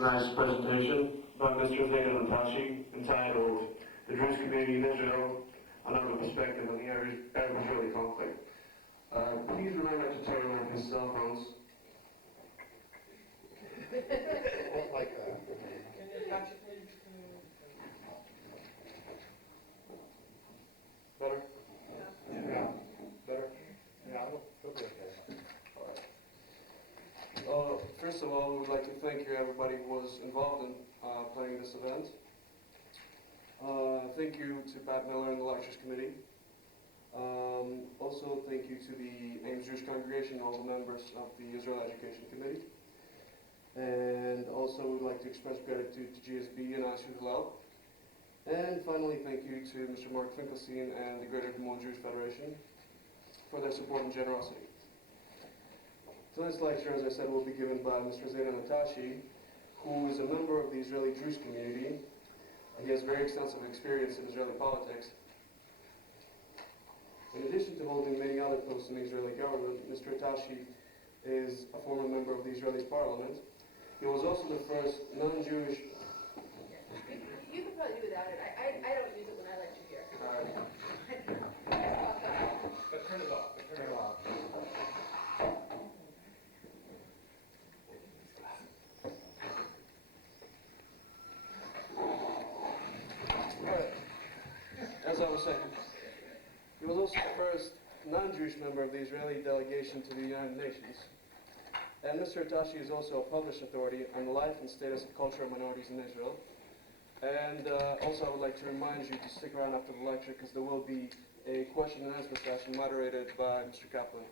nice presentation by Mr. Zayda Natashi entitled The Jewish Community in Israel, Another Perspective on the Arab-Israeli Conflict. Please remember to turn off his cell phones. Like that. Can you touch it, please? Better? Yeah. Better? Yeah, it'll be okay. First of all, we would like to thank you, everybody who was involved in planning this event. Thank you to Pat Miller and the Lectures Committee. Also, thank you to the Ames Jewish Congregation and all the members of the Israel Education Committee. And also, we'd like to express gratitude to GSB and Ashu Hillel. And finally, thank you to Mr. Mark Finkelstein and the Greater Des Moines Jewish Federation for their support and generosity. Tonight's lecture, as I said, will be given by Mr. Zayda Natashi, who is a member of the Israeli Jewish community. He has very extensive experience in Israeli politics. In addition to holding many other posts in the Israeli government, Mr. Natashi is a former member of the Israeli parliament. He was also the first non-Jewish... You can probably do without it. I don't use it when I lecture here. But turn it off. Turn it off. As I was saying, he was also the first non-Jewish member of the Israeli delegation to the United Nations. And Mr. Natashi is also a published authority on the life and status of cultural minorities in Israel. And also I would like to remind you to stick around after the lecture because there will be a question and answer session moderated by Mr. Kaplan.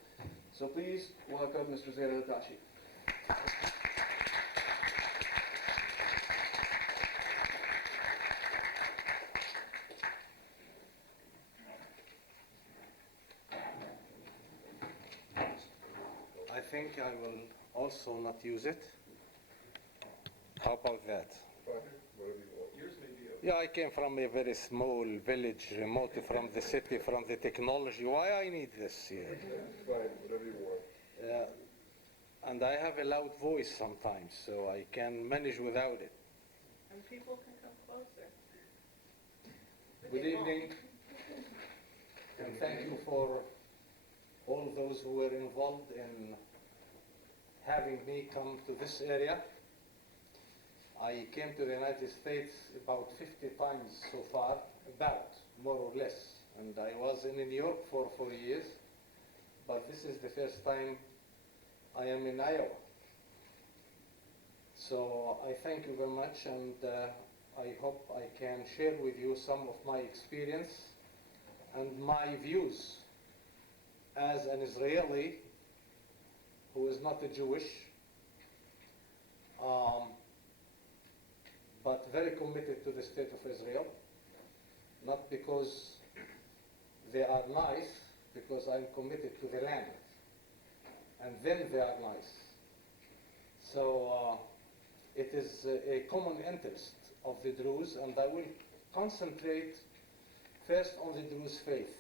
So please welcome Mr. Zayda Natashi. I think I will also not use it. How about that? Yours may be okay. Yeah, I came from a very small village, remote from the city, from the technology. Why I need this here? Fine, whatever you want. And I have a loud voice sometimes, so I can manage without it. And people can come closer. Good evening, and thank you for all those who were involved in having me come to this area. I came to the United States about 50 times so far, about, more or less. And I was in New York for 4 years, but this is the first time I am in Iowa. So I thank you very much, and I hope I can share with you some of my experience and my views as an Israeli who is not a Jewish, but very committed to the state of Israel, not because they are nice, because I'm committed to the land, and then they are nice. So it is a common interest of the Druze, and I will concentrate first on the Druze faith.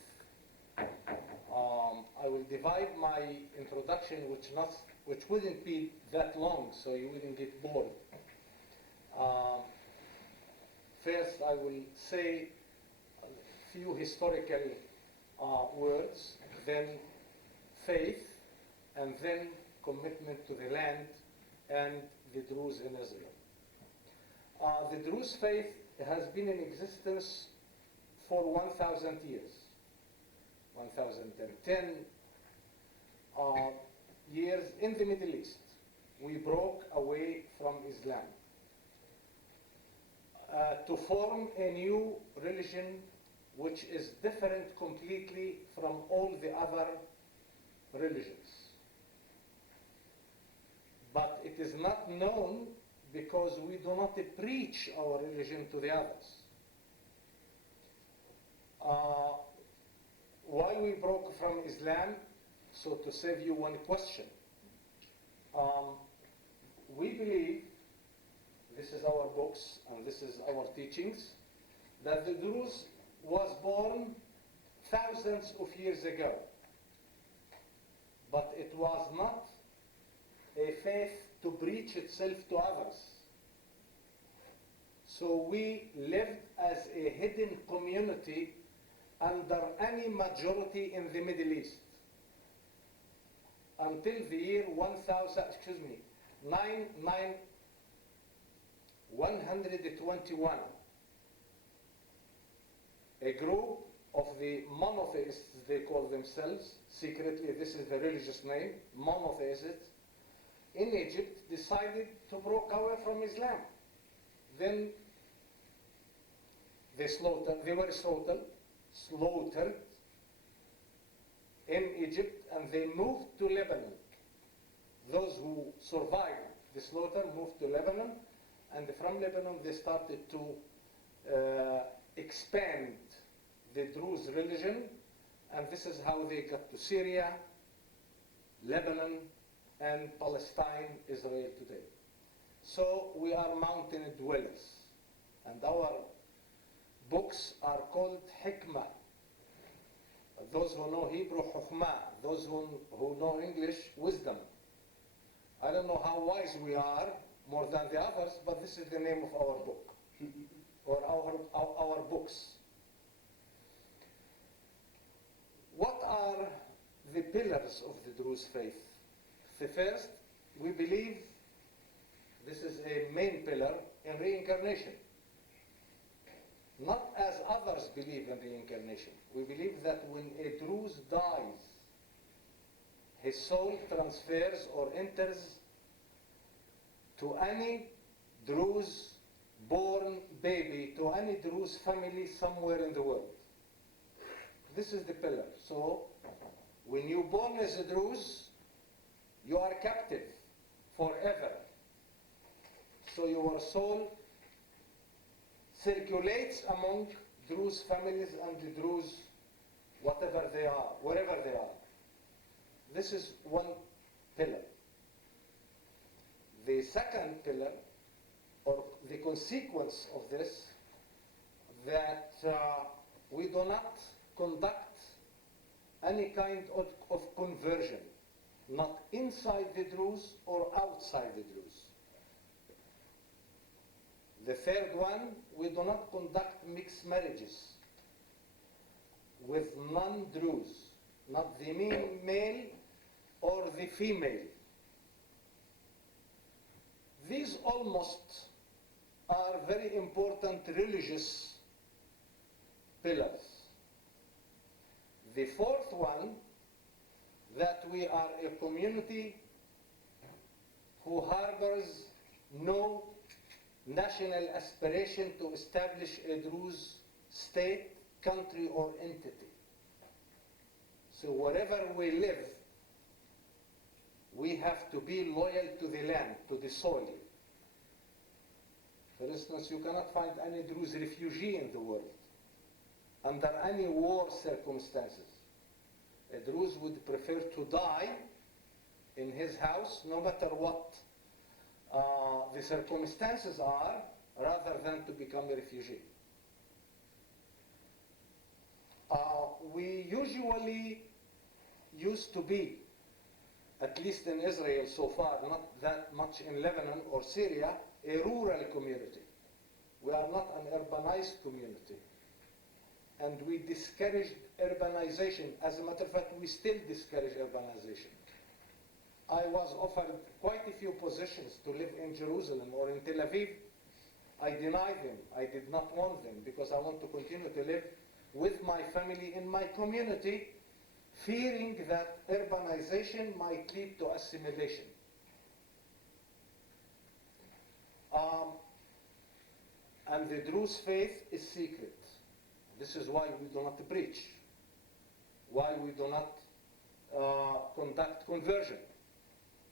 I will divide my introduction, which wouldn't be that long, so you wouldn't get bored. First, I will say a few historical words, then faith, and then commitment to the land and the Druze in Israel. The Druze faith has been in existence for 1,000 years. 1,010 years in the Middle East. We broke away from Islam to form a new religion which is different completely from all the other religions. But it is not known because we do not preach our religion to the others. Why we broke from Islam? So to save you one question, we believe, this is our books and this is our teachings, that the Druze was born thousands of years ago. But it was not a faith to preach itself to others. So we lived as a hidden community under any majority in the Middle East until the year 121. A group of the monotheists, they call themselves, secretly, this is the religious name, monotheists, in Egypt decided to break away from Islam. Then they were slaughtered in Egypt, and they moved to Lebanon. Those who survived the slaughter moved to Lebanon, and from Lebanon they started to expand the Druze religion, and this is how they got to Syria, Lebanon, and Palestine, Israel today. So we are mountain dwellers, and our books are called Hikmah. Those who know Hebrew, Hukhmah. Those who know English, wisdom. I don't know how wise we are more than the others, but this is the name of our book, or our books. What are the pillars of the Druze faith? The first, we believe, this is a main pillar, in reincarnation. Not as others believe in reincarnation. We believe that when a Druze dies, his soul transfers or enters to any Druze born baby, to any Druze family somewhere in the world. This is the pillar. So, when you're born as a Druze, you are captive forever. So your soul circulates among Druze families and the Druze, whatever they are, wherever they are. This is one pillar. The second pillar, or the consequence of this, that we do not conduct any kind of conversion, not inside the Druze or outside the Druze. The third one, we do not conduct mixed marriages with non-Druze, not the male or the female. These almost are very important religious pillars. The fourth one, that we are a community who harbors no national aspiration to establish a Druze state, country, or entity. So wherever we live, we have to be loyal to the land, to the soil. For instance, you cannot find any Druze refugee in the world under any war circumstances. A Druze would prefer to die in his house, no matter what the circumstances are, rather than to become a refugee. We usually used to be, at least in Israel so far, not that much in Lebanon or Syria, a rural community. We are not an urbanized community. And we discouraged urbanization. As a matter of fact, we still discourage urbanization. I was offered quite a few positions to live in Jerusalem or in Tel Aviv. I denied them. I did not want them because I want to continue to live with my family in my community, fearing that urbanization might lead to assimilation. And the Druze faith is secret. This is why we do not preach, why we do not conduct conversion,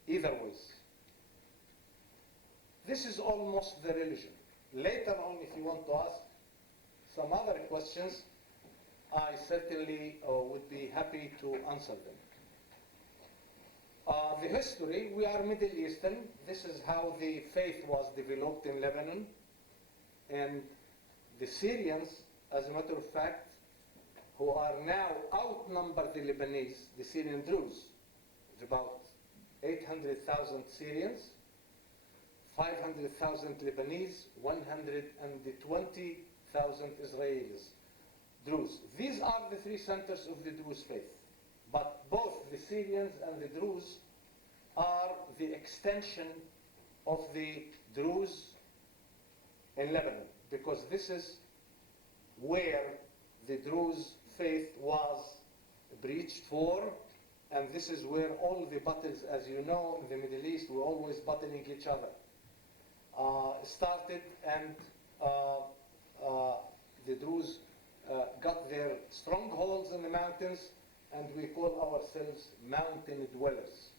either ways. This is almost the religion. Later on, if you want to ask some other questions, I certainly would be happy to answer them. The history, we are Middle Eastern. This is how the faith was developed in Lebanon. And the Syrians, as a matter of fact, who are now outnumber the Lebanese, the Syrian Druze, it's about 800,000 Syrians. 500,000 Lebanese, 120,000 Israelis, Druze. These are the three centers of the Druze faith. But both the Syrians and the Druze are the extension of the Druze in Lebanon, because this is where the Druze faith was breached for, and this is where all the battles, as you know, in the Middle East, we're always battling each other, started, and the Druze got their strongholds in the mountains, and we call ourselves mountain dwellers.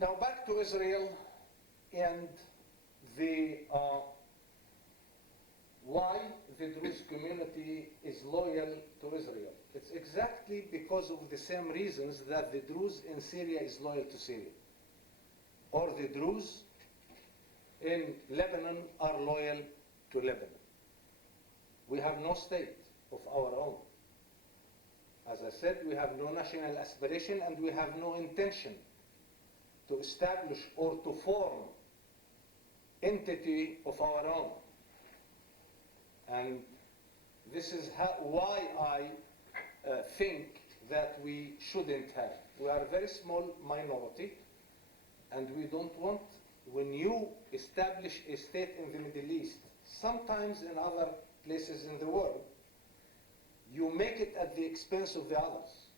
Now back to Israel and the why the Druze community is loyal to Israel. It's exactly because of the same reasons that the Druze in Syria is loyal to Syria, or the Druze in Lebanon are loyal to Lebanon. We have no state of our own. As I said, we have no national aspiration, and we have no intention to establish or to form entity of our own. And this is why I think that we shouldn't have. We are a very small minority, and we don't want, when you establish a state in the Middle East, sometimes in other places in the world, you make it at the expense of the others.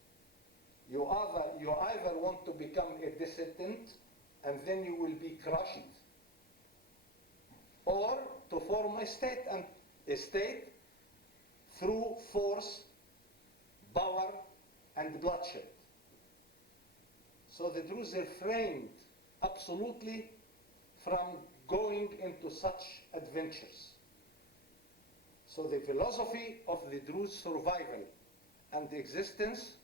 You either want to become a dissident, and then you will be crushed, or to form a state, and a state through force, power, and bloodshed. So the Druze refrained absolutely from going into such adventures. So the philosophy of the Druze survival and existence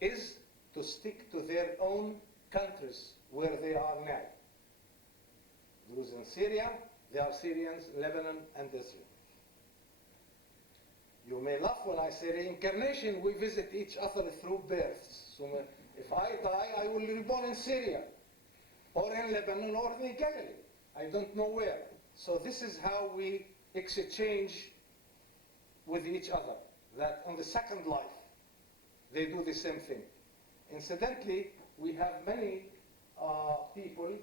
is to stick to their own countries where they are now. Druze in Syria, they are Syrians, Lebanon, and Israel. You may laugh when I say reincarnation. We visit each other through births. So if I die, I will be reborn in Syria, or in Lebanon, or in Galilee. I don't know where. So this is how we exchange with each other, that in the second life, they do the same thing. Incidentally, we have many people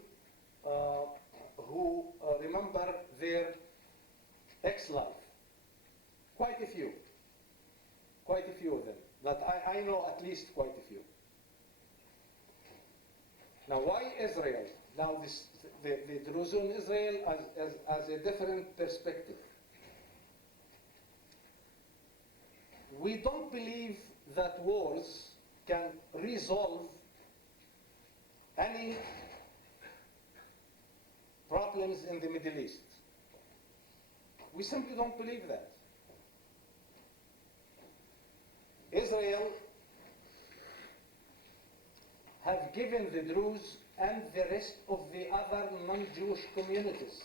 who remember their ex-life. Quite a few of them. But I know at least quite a few. Now, why Israel? Now, the Druze in Israel as a different perspective. We don't believe that wars can resolve any problems in the Middle East. We simply don't believe that. Israel have given the Druze and the rest of the other non-Jewish communities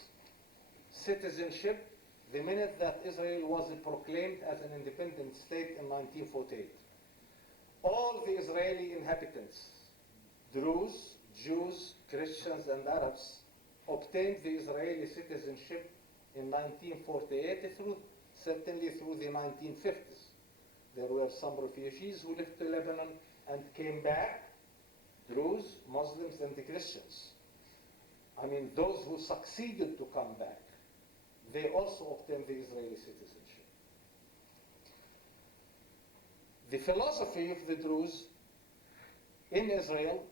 citizenship the minute that Israel was proclaimed as an independent state in 1948. All the Israeli inhabitants, Druze, Jews, Christians, and Arabs, obtained the Israeli citizenship in 1948, certainly through the 1950s. There were some refugees who left Lebanon and came back, Druze, Muslims, and the Christians. I mean, those who succeeded to come back, they also obtained the Israeli citizenship. The philosophy of the Druze in Israel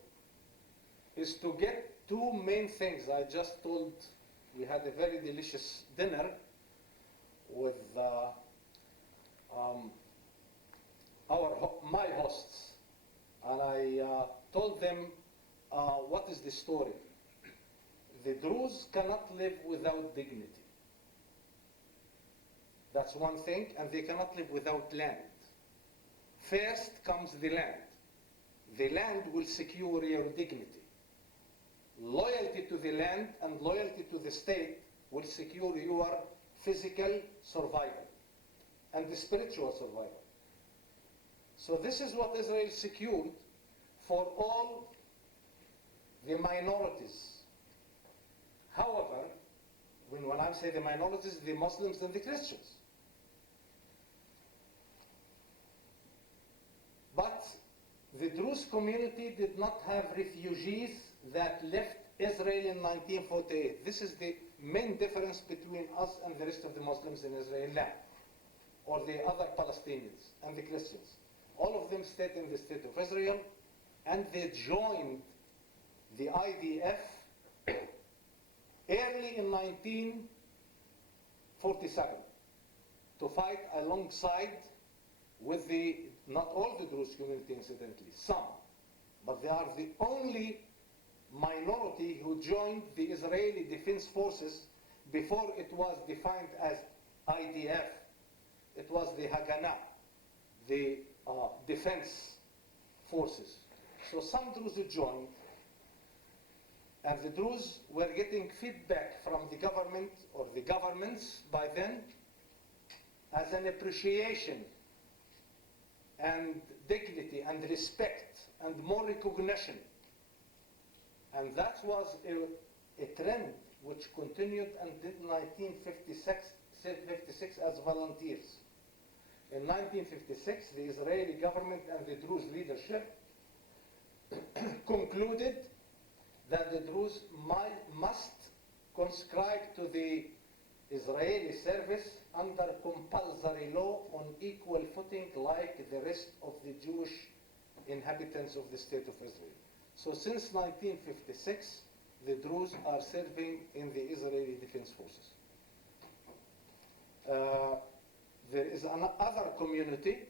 is to get two main things. I just told, we had a very delicious dinner with my hosts, and I told them what is the story. The Druze cannot live without dignity. That's one thing, and they cannot live without land. First comes the land. The land will secure your dignity. Loyalty to the land and loyalty to the state will secure your physical survival and the spiritual survival. So this is what Israel secured for all the minorities. However, when I say the minorities, the Muslims and the Christians. But the Druze community did not have refugees that left Israel in 1948. This is the main difference between us and the rest of the Muslims in Israel now, or the other Palestinians and the Christians. All of them stayed in the state of Israel, and they joined the IDF early in 1947 to fight alongside with the, not all the Druze community incidentally, some, but they are the only minority who joined the Israeli Defense Forces before it was defined as IDF. It was the Haganah, the defense forces. So some Druze joined, and the Druze were getting feedback from the government or the governments by then as an appreciation and dignity and respect and more recognition. And that was a trend which continued until 1956 as volunteers. In 1956, the Israeli government and the Druze leadership concluded that the Druze must conscribe to the Israeli service under compulsory law on equal footing like the rest of the Jewish inhabitants of the state of Israel. So since 1956, the Druze are serving in the Israeli Defense Forces. There is another community,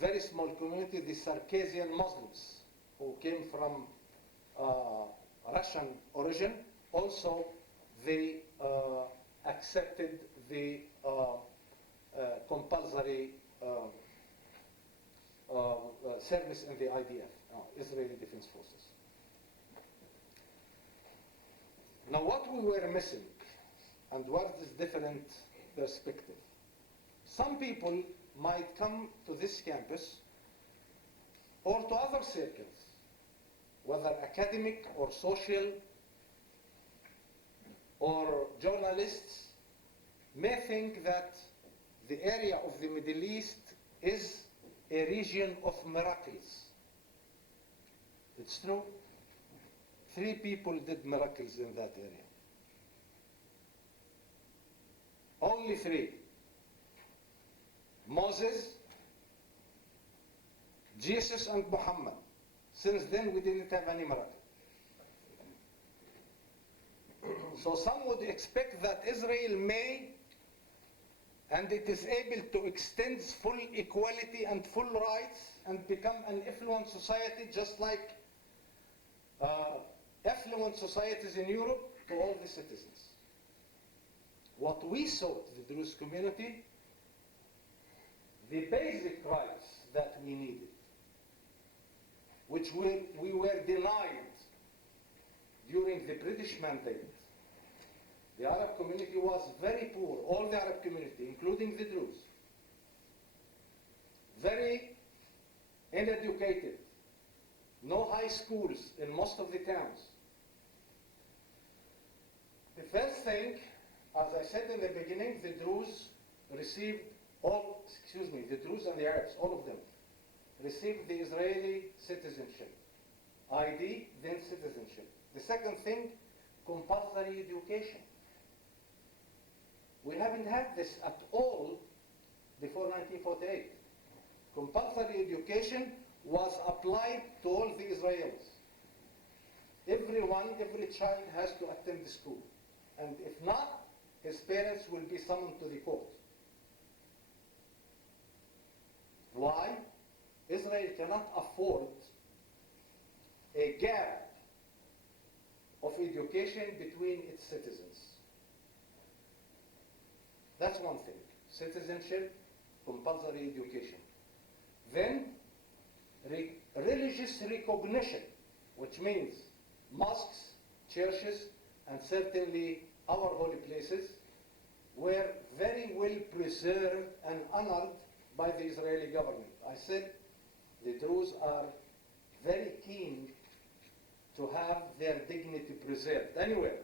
very small community, the Circassian Muslims, who came from Russian origin. Also, they accepted the compulsory service in the IDF, Israeli Defense Forces. Now, what we were missing, and what is different perspective. Some people might come to this campus or to other circles, whether academic or social or journalists, may think that the area of the Middle East is a region of miracles. It's true. 3 people did miracles in that area. Only 3. Moses, Jesus, and Muhammad. Since then, we didn't have any miracle. So some would expect that Israel may, and it is able to extend full equality and full rights and become an affluent society just like affluent societies in Europe to all the citizens. What we saw, the Druze community, the basic rights that we needed, which we were denied during the British mandate. The Arab community was very poor, all the Arab community, including the Druze. Very uneducated, no high schools in most of the towns. The first thing, as I said in the beginning, the Druze received the Druze and the Arabs, all of them, received the Israeli citizenship. ID, then citizenship. The second thing, compulsory education. We haven't had this at all before 1948. Compulsory education was applied to all the Israelis. Every child has to attend the school. And if not, his parents will be summoned to the court. Why? Israel cannot afford a gap of education between its citizens. That's one thing. Citizenship, compulsory education. Then, religious recognition, which means mosques, churches, and certainly our holy places were very well preserved and honored by the Israeli government. I said the Druze are very keen to have their dignity preserved anywhere.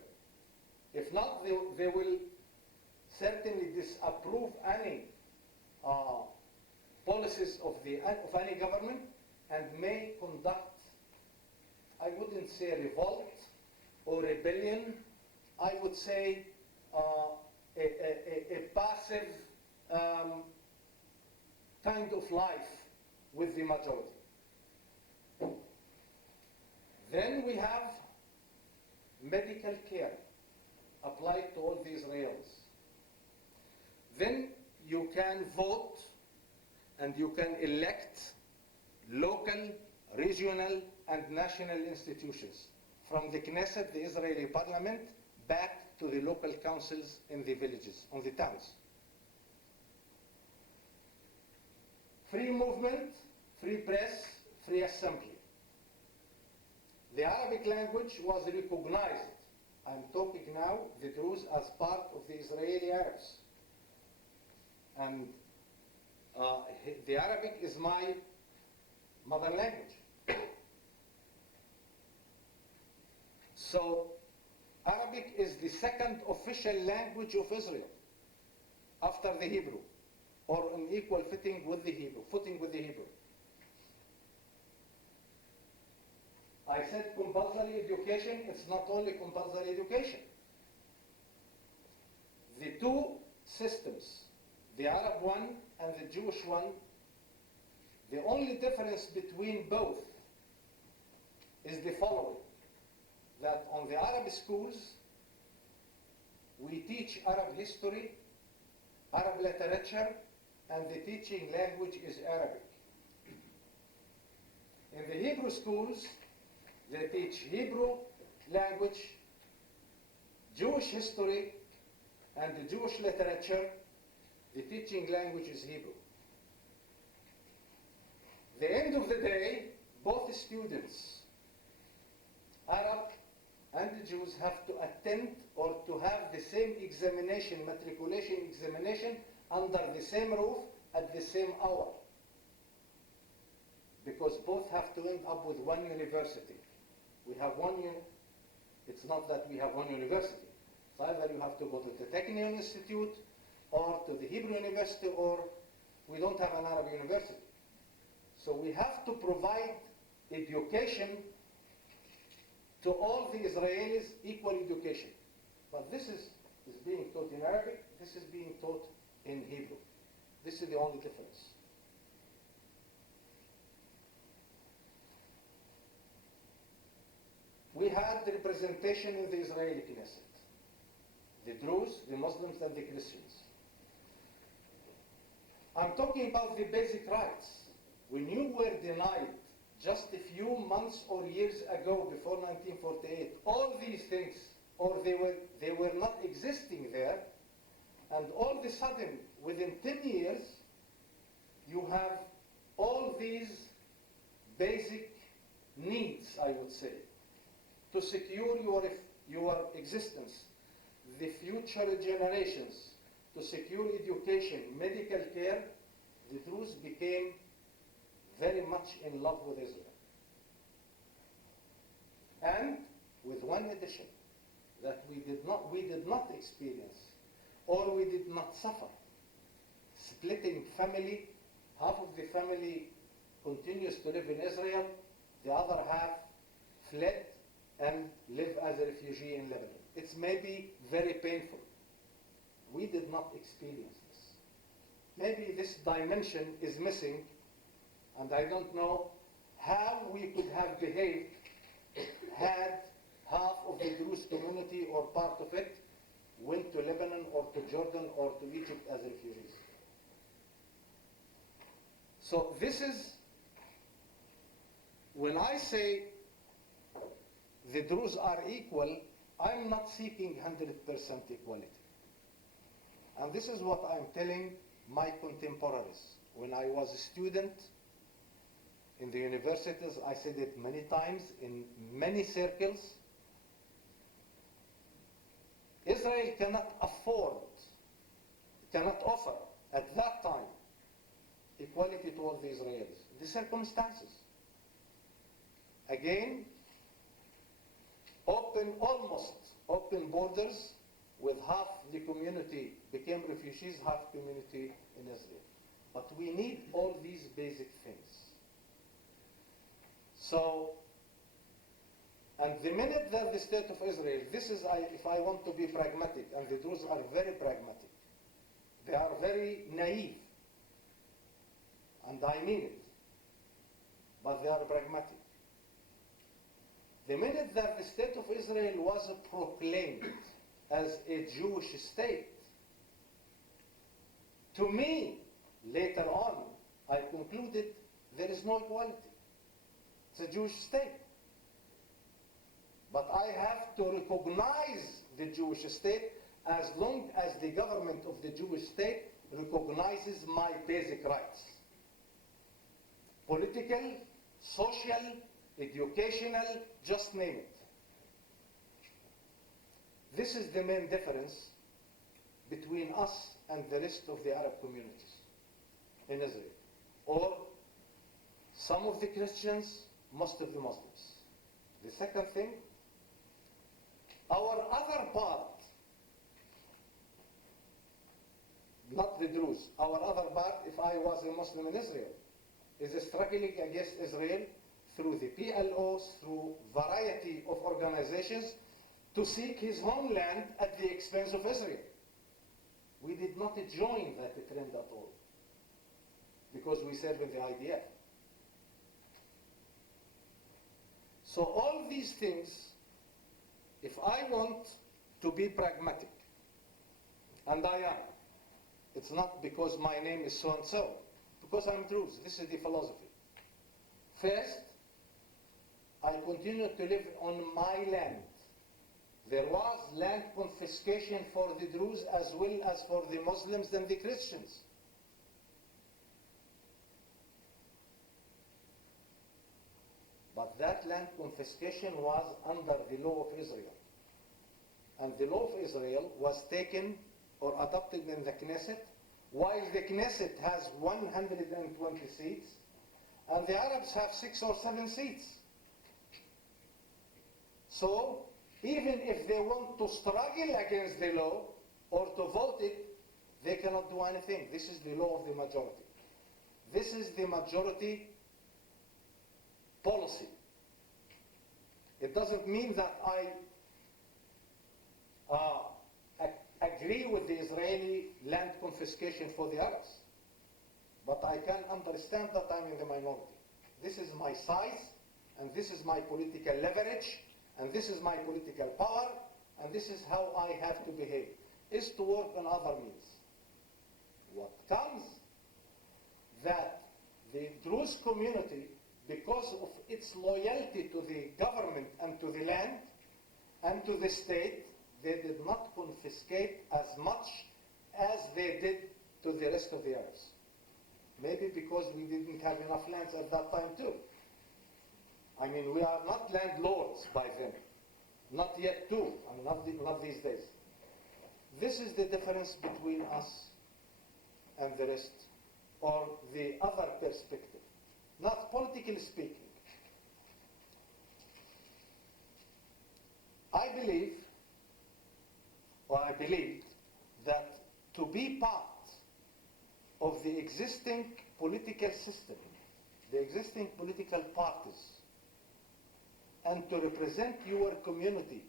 If not, they will certainly disapprove any policies of any government and may conduct, I wouldn't say revolt or rebellion, I would say a passive kind of life with the majority. Then we have medical care applied to all the Israelis. Then you can vote and you can elect local, regional, and national institutions, from the Knesset, the Israeli parliament, back to the local councils in the villages, on the towns. Free movement, free press, free assembly. The Arabic language was recognized. I'm talking now the Druze as part of the Israeli Arabs. And the Arabic is my mother language. So Arabic is the second official language of Israel after the Hebrew, or on equal footing with the Hebrew. I said compulsory education, it's not only compulsory education. The two systems, the Arab one and the Jewish one, the only difference between both is the following: that on the Arab schools, we teach Arab history, Arab literature, and the teaching language is Arabic. In the Hebrew schools, they teach Hebrew language, Jewish history, and the Jewish literature. The teaching language is Hebrew. The end of the day, both students, Arab and the Jews, have to attend or to have the same examination, matriculation examination, under the same roof at the same hour. Because both have to end up with one university. We have it's not that we have one university. It's either you have to go to the Technion Institute or to the Hebrew University, or we don't have an Arab university. So we have to provide education to all the Israelis, equal education. But this is being taught in Arabic, this is being taught in Hebrew. This is the only difference. We had the representation in the Israeli Knesset, the Druze, the Muslims, and the Christians. I'm talking about the basic rights. When you were denied just a few months or years ago, before 1948, all these things, or they were not existing there, and all of a sudden, within 10 years, you have all these basic needs, I would say, to secure your existence, the future generations, to secure education, medical care. The Druze became very much in love with Israel. And with one addition, that we did not experience, or we did not suffer, splitting family. Half of the family continues to live in Israel, the other half fled and live as a refugee in Lebanon. It's maybe very painful. We did not experience this. Maybe this dimension is missing, and I don't know how we could have behaved had half of the Druze community or part of it went to Lebanon or to Jordan or to Egypt as refugees. So this is, when I say the Druze are equal, I'm not seeking 100% equality. And this is what I'm telling my contemporaries. When I was a student in the universities, I said it many times in many circles, Israel cannot offer at that time equality to all the Israelis. The circumstances. Again, almost open borders with half the community became refugees, half community in Israel. But we need all these basic things. So, and the minute that the state of Israel, if I want to be pragmatic, and the Druze are very pragmatic, they are very naive, and I mean it, but they are pragmatic. The minute that the state of Israel was proclaimed as a Jewish state, to me, later on, I concluded there is no equality. It's a Jewish state. But I have to recognize the Jewish state as long as the government of the Jewish state recognizes my basic rights. Political, social, educational, just name it. This is the main difference between us and the rest of the Arab communities in Israel, or some of the Christians, most of the Muslims. The second thing, our other part, not the Druze, our other part, if I was a Muslim in Israel, is struggling against Israel through the PLOs, through variety of organizations, to seek his homeland at the expense of Israel. We did not join that trend at all, because we serve in the IDF. So all these things, if I want to be pragmatic, and I am, it's not because my name is so-and-so, because I'm Druze. This is the philosophy. First, I continue to live on my land. There was land confiscation for the Druze as well as for the Muslims and the Christians. But that land confiscation was under the law of Israel. And the law of Israel was taken or adopted in the Knesset, while the Knesset has 120 seats, and the Arabs have 6 or 7 seats. So, even if they want to struggle against the law or to vote it, they cannot do anything. This is the law of the majority. This is the majority policy. It doesn't mean that I agree with the Israeli land confiscation for the Arabs, but I can understand that I'm in the minority. This is my size, and this is my political leverage, and this is my political power, and this is how I have to behave, is to work on other means. What comes that the Druze community, because of its loyalty to the government and to the land and to the state, they did not confiscate as much as they did to the rest of the Arabs. Maybe because we didn't have enough lands at that time too. I mean, we are not landlords by then. Not yet too, and not these days. This is the difference between us and the rest, or the other perspective. Not politically speaking. I believed that to be part of the existing political system, the existing political parties, and to represent your community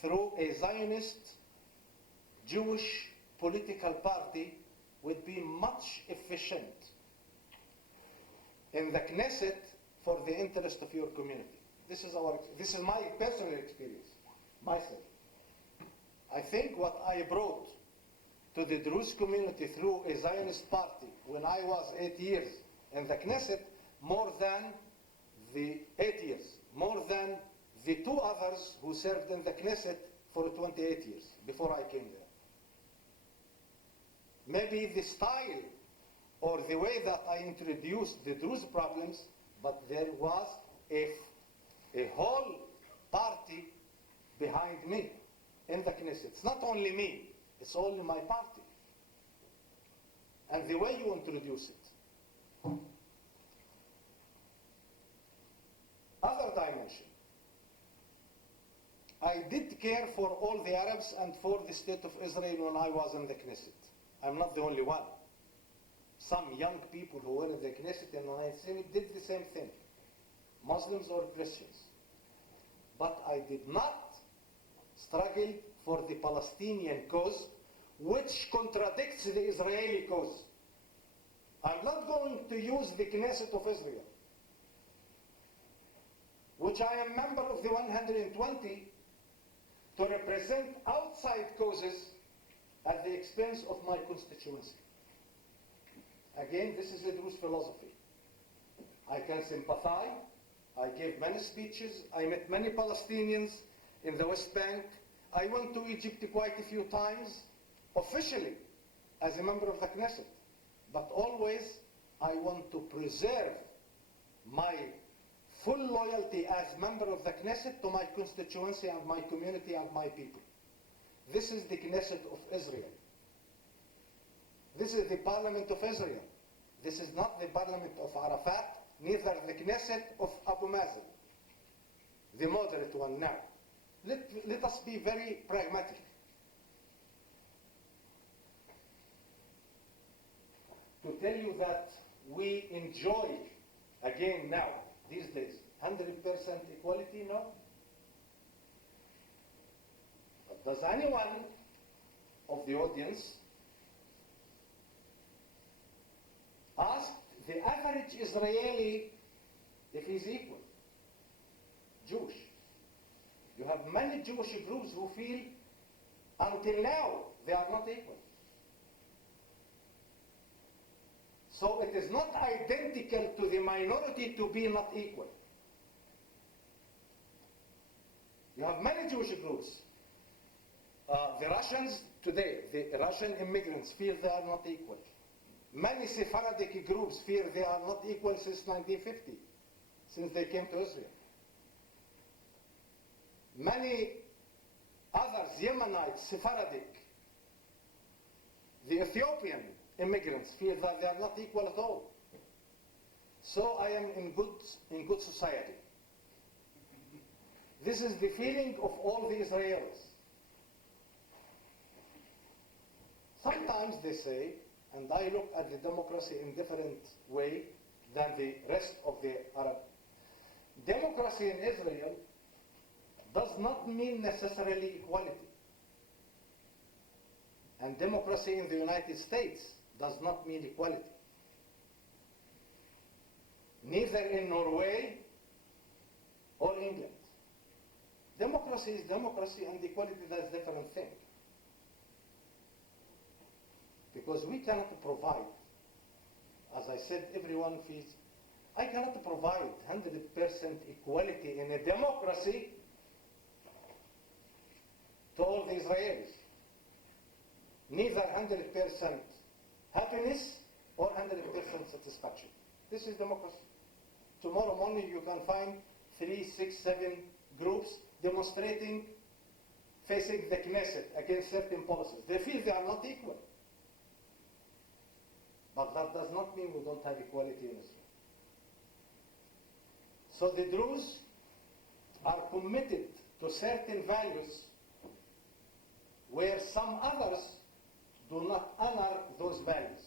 through a Zionist Jewish political party would be much efficient in the Knesset for the interest of your community. This is my personal experience, myself. I think what I brought to the Druze community through a Zionist party when I was 8 years in the Knesset, more than the 8 years, more than the 2 others who served in the Knesset for 28 years before I came there. Maybe the style or the way that I introduced the Druze problems, but there was a whole party behind me in the Knesset. It's not only me, it's only my party. And the way you introduce it. Other dimension. I did care for all the Arabs and for the state of Israel when I was in the Knesset. I'm not the only one. Some young people who were in the Knesset in the 1970s did the same thing, Muslims or Christians. But I did not struggle for the Palestinian cause, which contradicts the Israeli cause. I'm not going to use the Knesset of Israel, which I am member of the 120, to represent outside causes at the expense of my constituency. Again, this is the Druze philosophy. I can sympathize. I gave many speeches. I met many Palestinians in the West Bank. I went to Egypt quite a few times, officially, as a member of the Knesset. But always, I want to preserve my full loyalty as member of the Knesset to my constituency and my community and my people. This is the Knesset of Israel. This is the Parliament of Israel. This is not the Parliament of Arafat, neither the Knesset of Abu Mazen, the moderate one now. Let us be very pragmatic. To tell you that we enjoy, again now, these days, 100% equality, no? But does anyone of the audience ask the average Israeli if he's equal? Jewish. You have many Jewish groups who feel until now they are not equal. So it is not identical to the minority to be not equal. You have many Jewish groups. The Russians today, the Russian immigrants feel they are not equal. Many Sephardic groups feel they are not equal since 1950, since they came to Israel. Many others, Yemenites, Sephardic, the Ethiopian immigrants feel that they are not equal at all. So I am in good society. This is the feeling of all the Israelis. Sometimes they say, and I look at the democracy in different way than the rest of the Arab. Democracy in Israel does not mean necessarily equality. And democracy in the United States does not mean equality. Neither in Norway or England. Democracy is democracy and equality is a different thing. Because we cannot provide, as I said, everyone feels, I cannot provide 100% equality in a democracy to all the Israelis. Neither 100% happiness or 100% satisfaction. This is democracy. Tomorrow morning you can find 3, 6, 7 groups demonstrating, facing the Knesset against certain policies. They feel they are not equal. But that does not mean we don't have equality in Israel. So the Druze are committed to certain values where some others do not honor those values,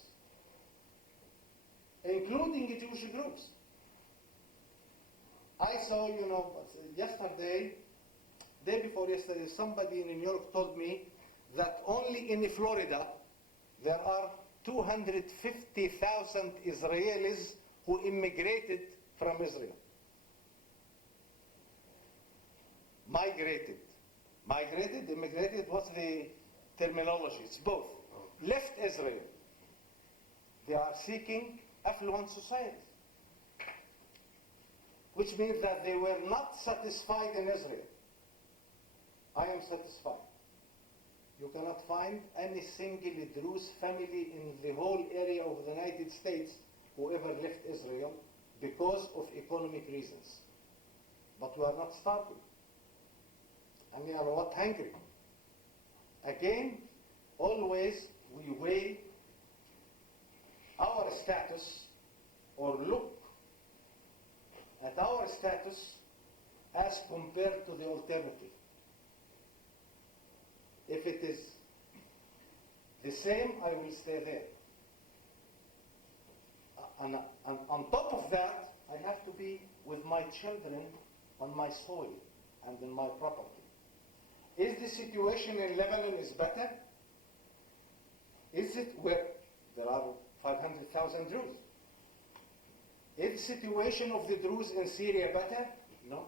including Jewish groups. I saw, yesterday, day before yesterday, somebody in New York told me that only in Florida there are 250,000 Israelis who immigrated from Israel. Migrated, immigrated, what's the terminology? It's both. Left Israel. They are seeking affluent societies, which means that they were not satisfied in Israel. I am satisfied. You cannot find any single Druze family in the whole area of the United States who ever left Israel because of economic reasons. But we are not starving. And we are not hungry. Again, always we weigh our status or look at our status as compared to the alternative. If it is the same, I will stay there. And on top of that, I have to be with my children on my soil and in my property. Is the situation in Lebanon is better? Is it where there are 500,000 Druze? Is the situation of the Druze in Syria better? No.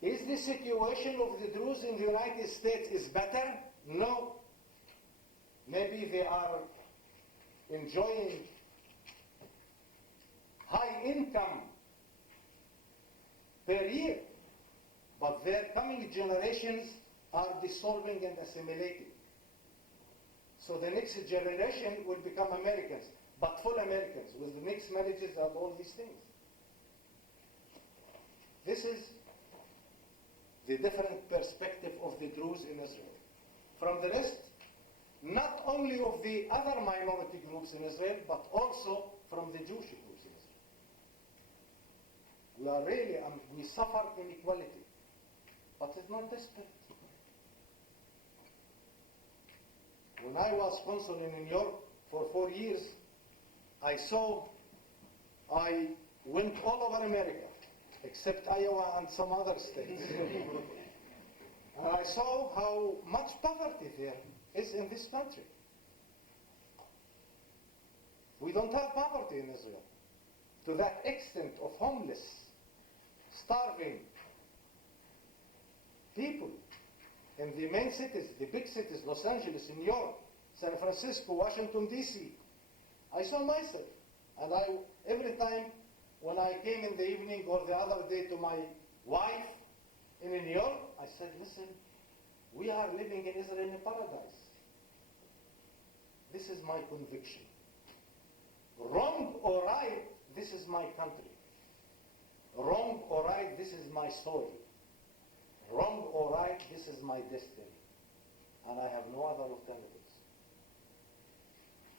Is the situation of the Druze in the United States is better? No. Maybe they are enjoying high income per year, but their coming generations are dissolving and assimilating. So the next generation will become Americans, but full Americans, with the mixed marriages and all these things. This is the different perspective of the Druze in Israel. From the rest, not only of the other minority groups in Israel, but also from the Jewish groups in Israel. We are really, we suffer inequality, but it's not desperate. When I was consul in New York for 4 years, I went all over America, except Iowa and some other states. And I saw how much poverty there is in this country. We don't have poverty in Israel to that extent of homeless, starving people in the main cities, the big cities, Los Angeles, New York, San Francisco, Washington, D.C. I saw myself. And every time when I came in the evening or the other day to my wife in New York, I said, listen, we are living in Israel in a paradise. This is my conviction. Wrong or right, this is my country. Wrong or right, this is my soil. Wrong or right, this is my destiny. And I have no other alternatives.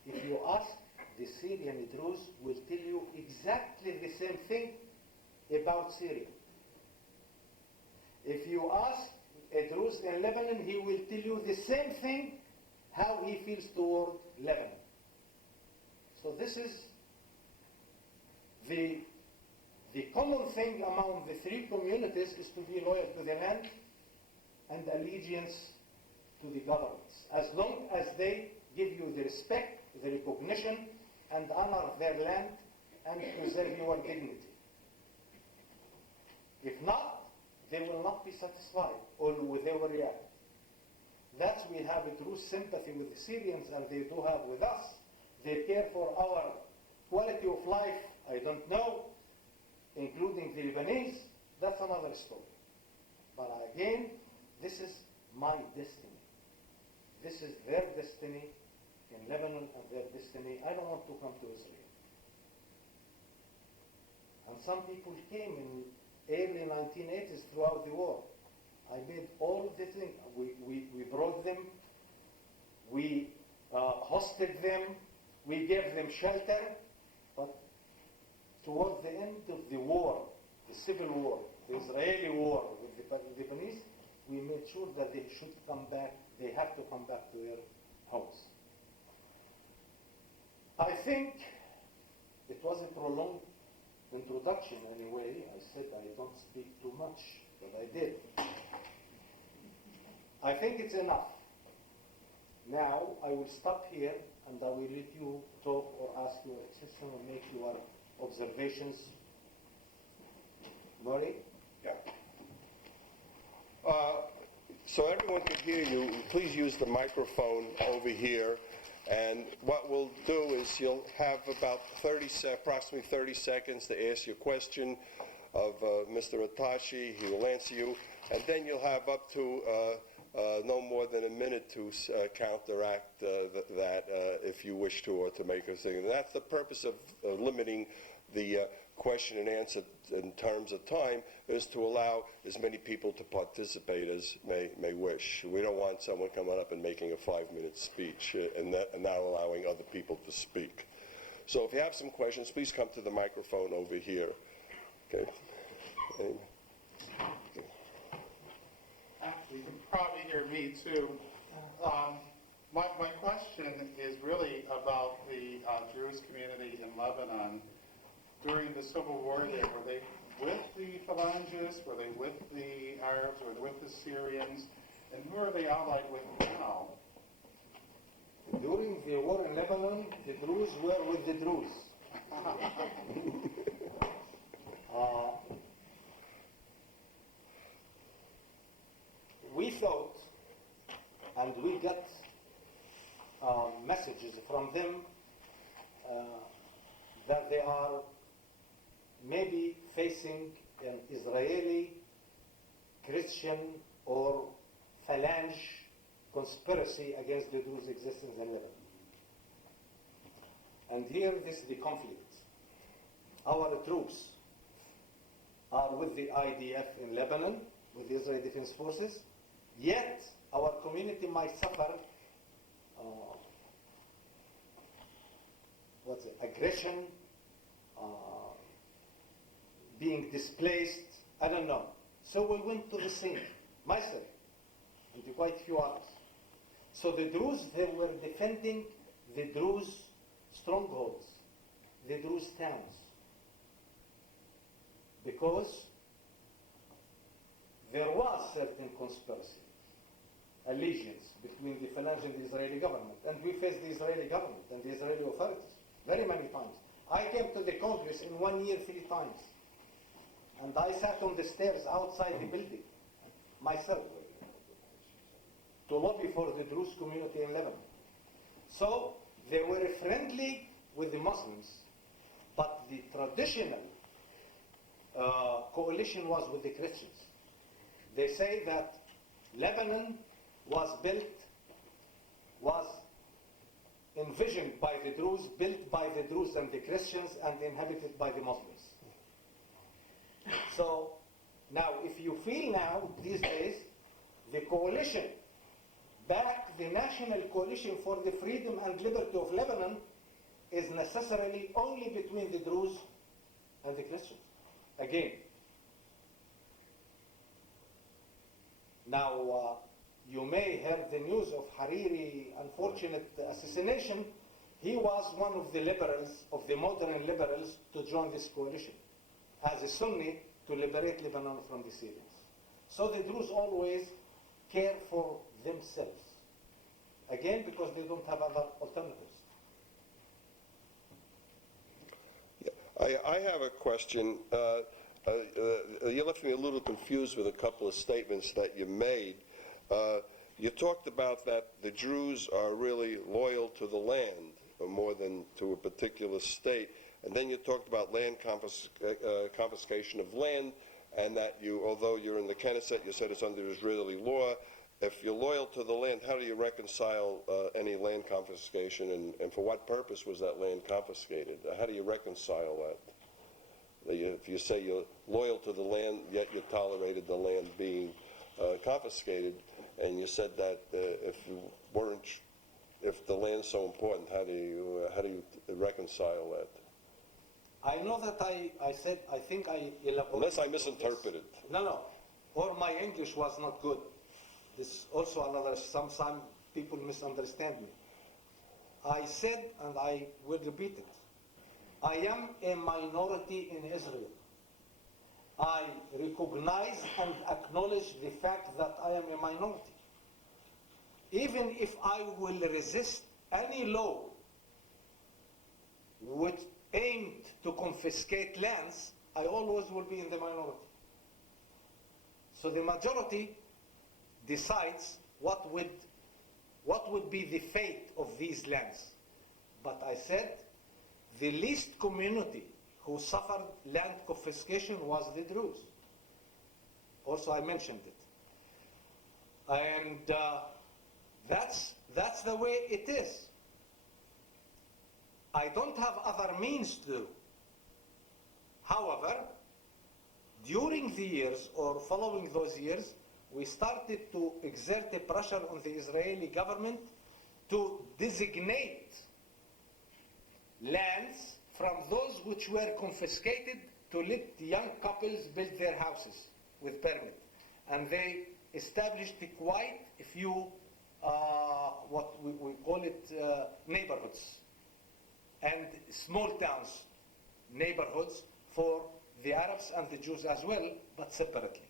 If you ask the Syrian Druze, will tell you exactly the same thing about Syria. If you ask a Druze in Lebanon, he will tell you the same thing, how he feels toward Lebanon. So this is the common thing among the three communities is to be loyal to the land and allegiance to the governments, as long as they give you the respect, the recognition, and honor their land and preserve your dignity. If not, they will not be satisfied, or they will react. That's we have a true sympathy with the Syrians, and they do have with us. They care for our quality of life, I don't know, including the Lebanese. That's another story. But again, this is my destiny. This is their destiny in Lebanon and their destiny. I don't want to come to Israel. And some people came in early 1980s throughout the war. I did all the things. We brought them, we hosted them, we gave them shelter, but towards the end of the war, the civil war, the Israeli war with the Lebanese, we made sure that they should come back, they have to come back to their homes. I think it was a prolonged introduction anyway. I said I don't speak too much, but I did. I think it's enough. Now I will stop here and I will let you talk or ask your question or make your observations. Murray? Yeah. So everyone can hear you, please use the microphone over here. And what we'll do is you'll have about approximately 30 seconds to ask your question of Mr. Atashi. He will answer you. And then you'll have up to no more than a minute to counteract that if you wish to, or to make a thing. And that's the purpose of limiting the question and answer in terms of time, is to allow as many people to participate as may wish. We don't want someone coming up and making a 5-minute speech and not allowing other people to speak. So if you have some questions, please come to the microphone over here. Okay. You can probably hear me too. My question is really about the Druze community in Lebanon. During the civil war there, were they with the Phalangists? Were they with the Arabs? Were they with the Syrians? And who are they allied with now? During the war in Lebanon, the Druze were with the Druze. We thought, and we got messages from them that they are maybe facing an Israeli, Christian, or Phalange conspiracy against the Druze existence in Lebanon. And here this is the conflict. Our troops are with the IDF in Lebanon, with the Israeli Defense Forces, yet our community might suffer aggression, being displaced, I don't know. So we went to the scene, myself, and quite a few others. So the Druze, they were defending the Druze strongholds, the Druze towns, because there was certain conspiracy, allegiance between the Phalange and the Israeli government, and we faced the Israeli government and the Israeli authorities very many times. I came to the Congress in 1 year 3 times, and I sat on the stairs outside the building myself to lobby for the Druze community in Lebanon. So they were friendly with the Muslims, but the traditional coalition was with the Christians. They say that Lebanon was envisioned by the Druze, built by the Druze and the Christians, and inhabited by the Muslims. So now, if you feel now, these days, the coalition, the National Coalition for the Freedom and Liberty of Lebanon, is necessarily only between the Druze and the Christians. Again. Now, you may heard the news of Hariri unfortunate assassination. He was one of the liberals, of the modern liberals, to join this coalition as a Sunni to liberate Lebanon from the Syrians. So the Druze always care for themselves. Again, because they don't have other alternatives. I have a question. You left me a little confused with a couple of statements that you made. You talked about that the Druze are really loyal to the land more than to a particular state. And then you talked about land confiscation of land, and that you, although you're in the Knesset, you said it's under Israeli law. If you're loyal to the land, how do you reconcile any land confiscation, and for what purpose was that land confiscated? How do you reconcile that? If you say you're loyal to the land, yet you tolerated the land being confiscated, and you said that if the land's so important, how do you reconcile that? I know that I said, I think I elaborated. Unless I misinterpreted. No, or my English was not good. This also another, some people misunderstand me. I said, and I will repeat it, I am a minority in Israel. I recognize and acknowledge the fact that I am a minority. Even if I will resist any law which aimed to confiscate lands, I always will be in the minority. So the majority decides what would be the fate of these lands. But I said the least community who suffered land confiscation was the Druze. Also, I mentioned it. And that's the way it is. I don't have other means to do. However, during the years or following those years, we started to exert a pressure on the Israeli government to designate lands from those which were confiscated to let young couples build their houses with permit. And they established quite a few what we call it neighborhoods and small towns neighborhoods for the Arabs and the Jews as well, but separately.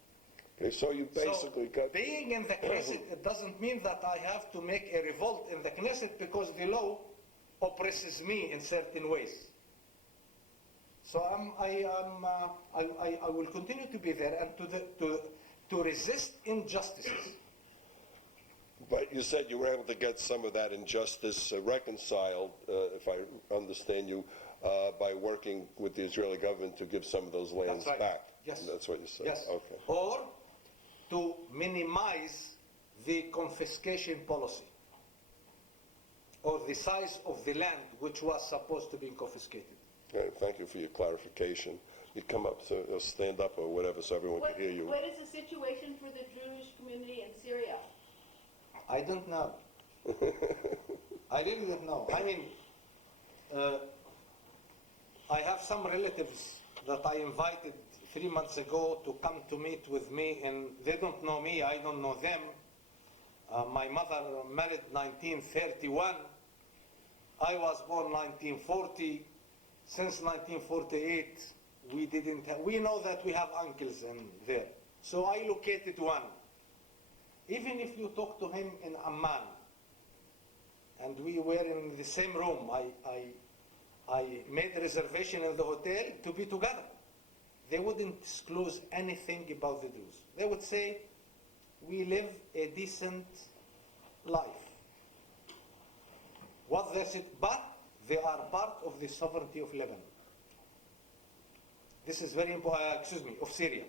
Okay, so you basically So got, being in the Knesset, it doesn't mean that I have to make a revolt in the Knesset because the law oppresses me in certain ways. So I will continue to be there and to resist injustices. but you said you were able to get some of that injustice reconciled, if I understand you, by working with the Israeli government to give some of those lands That's right. back. Yes. That's what you said? Yes. Okay. Or to minimize the confiscation policy or the size of the land which was supposed to be confiscated. Thank you for your clarification. You come up, so stand up or whatever, so everyone can hear you. What is the situation for the Jewish community in Syria? I don't know. I really don't know. I mean, I have some relatives that I invited 3 months ago to come to meet with me, and they don't know me, I don't know them. My mother married 1931. I was born 1940. Since 1948, we know that we have uncles in there. So I located one. Even if you talk to him in Amman, and we were in the same room, I made a reservation in the hotel to be together. They wouldn't disclose anything about the Jews. They would say, we live a decent life. What they said, but they are part of the sovereignty of Lebanon. This is very important, of Syria,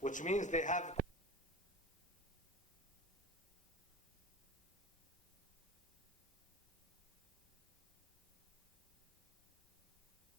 which means they have